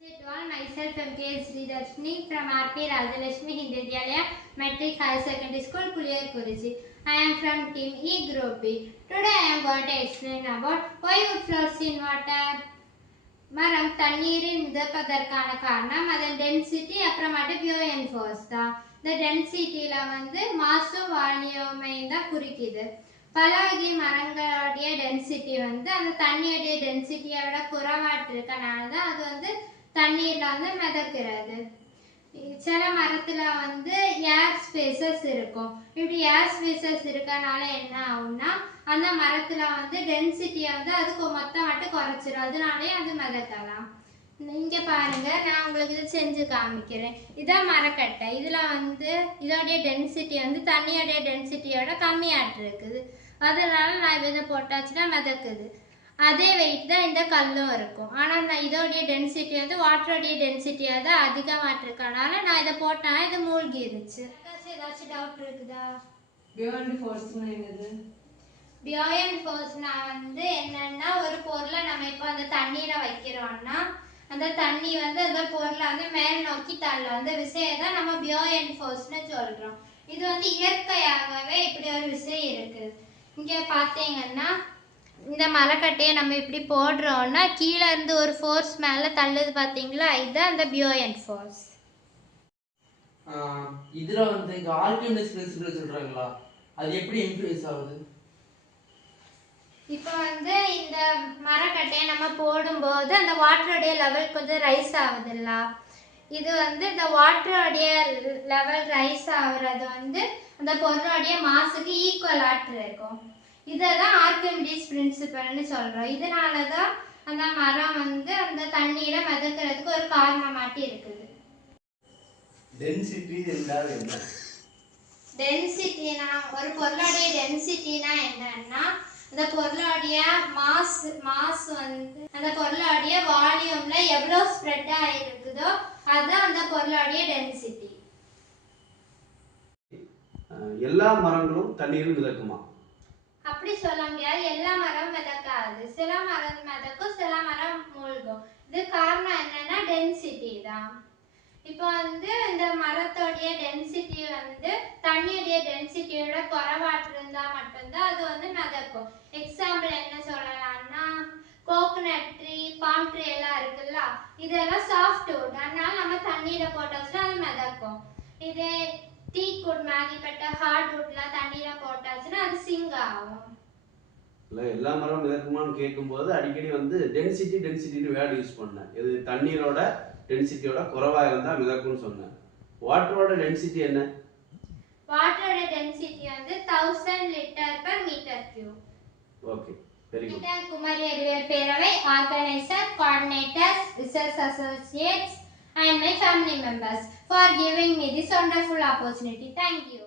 To all, myself MK Sridarshini from RP Rajalakshmi Hindu Vidyalaya Metric Higher Secondary School, Puliyar Kurichi. I am from Team E Group B. Today I am going to explain about why wood floats in water. மரம் தண்ணீரில் மிதப்பதற்கான காரணம் அதன் density அப்புறமாட்டு பியூஎன் force தான். இந்த டென்சிட்டியில் மாசும் வால்யூமையும் தான் குறிக்குது. பலவகை மரங்களுடைய density அந்த தண்ணியுடைய டென்சிட்டியை விட குறைவாட்டு இருக்கனால தான் அது தண்ணீர்ல மிதக்கிறது. சில மரத்துல ஏர் ஸ்பேசஸ் இருக்கும். இப்படி ஏர் ஸ்பேசஸ் இருக்கனால என்ன ஆகும்னா அந்த மரத்துல டென்சிட்டியை அதுக்கு மொத்தமாட்டு குறைச்சிடும். அதனாலே அது மிதக்கலாம். இங்க பாருங்க, நான் உங்களுக்கு இது செஞ்சு காமிக்கிறேன். இதான் மரக்கட்டை. இதுல இதோடைய டென்சிட்டி தண்ணியோடைய டென்சிட்டியோட கம்மியாட்டு இருக்குது. அதனால நான் இதை போட்டாச்சுன்னா மிதக்குது. அதே வெயிட் தான் இந்த கல்லும் இருக்கும். ஆனால் நான் இதோடைய டென்சிட்டி வாட்டருடைய டென்சிட்டியாக தான் அதிகமாக இருக்கனால நான் இதை போட்டேன், இது மூழ்கிருச்சு. ஏதாச்சும் டவுட் இருக்குதா? பியாண்ட் ஃபோர்ஸ்னா என்னது? பியாண்ட் ஃபோர்ஸ்னா என்னன்னா, ஒரு பொருளை நம்ம இப்போ அந்த தண்ணீரை வைக்கிறோம்னா அந்த தண்ணி அந்த பொருளை மேல் நோக்கி தள்ளும். அந்த விசையை தான் நம்ம பியாண்ட் ஃபோர்ஸ்னு சொல்றோம். இது இயற்கையாகவே இப்படி ஒரு விசை இருக்குது. இங்க பார்த்தீங்கன்னா இந்த மரக்கட்டையை நம்ம இப்படி போடுறோம்னா கீழே இருந்து ஒரு ஃபோர்ஸ் மேலே தள்ளுது, பார்த்தீங்களா? இதுதான் அந்த பியோயன்ட் ஃபோர்ஸ். இதுல ஆர்கிமிடிஸ் பிரின்சிபல் சொல்றாங்களா, அது எப்படி இன்ஃப்ளூயன்ஸ் ஆகுது? இப்போ இந்த மரக்கட்டையை நம்ம போடும்போது அந்த வாட்டருடைய லெவல் கொஞ்சம் ரைஸ் ஆகுதுல்ல. இது இந்த வாட்டருடைய லெவல் ரைஸ் ஆகுறது அந்த பொருளுடைய மாசுக்கு ஈக்குவலாட்டு இருக்கும். இதான் ஆர்கிமிடிஸ் பிரின்சிபல்னு சொல்றோம். இதனால தான் அந்த மரம் அந்த தண்ணியில மிதக்கிறதுக்கு ஒரு காரணமாட்டி இருக்குது. டென்சிட்டி என்றால் என்ன? டென்சிட்டினா ஒரு பொருளுடைய டென்சிட்டினா என்னன்னா அந்த பொருளுடைய மாஸ் அந்த பொருளுடைய வால்யூம்ல எவ்வளவு ஸ்ப்ரெட் ஆயிருக்குதோ அதுதான் அந்த பொருளுடைய டென்சிட்டி. எல்லா மரங்களும் தண்ணீரில் மிதக்குமா? அப்படி சொல்ல முடியாது. எல்லா மரம் மிதக்காது. சில மரம் மிதக்கும், சில மரம் மூழ்கும். இது காரணம் என்னன்னா டென்சிட்டி தான். இப்போ இந்த மரத்தோடைய டென்சிட்டி தண்ணியுடைய டென்சிட்டியோட குறைவாட்டு இருந்தா மட்டும்தான் அது மிதக்கும். எக்ஸாம்பிள் என்ன சொல்லலாம்னா, கோகனட் ட்ரீ, பாம் ட்ரீ எல்லாம் இருக்குல்ல, இதெல்லாம் சாஃப்ட் வுட். அதனால நம்ம தண்ணியில போட்டாச்சுன்னா அது மிதக்கும். இதே டீக் வுட் மாதிரிப்பட்ட ஹார்ட் வுட்லாம் தண்ணியில போட்டாச்சுன்னா அது சிங்க் ஆகும். இல்லை, எல்லா மரம் மிதக்குமான்னு கேட்கும்போது அடிக்கடி டென்சிட்டின்னு வேர்டு யூஸ் பண்ணேன். இது தண்ணீரோட டென்சிட்டியோட குறைவாக இருந்தால் மிதக்கும்னு சொன்னேன். வாட்டரோட டென்சிட்டி என்ன? வாட்டரோட density 1000 litre per metre cube. Okay, very good. Kumari Ariviyal Peravai organiser, coordinators, research associates and my family members for giving me this wonderful opportunity. Thank you.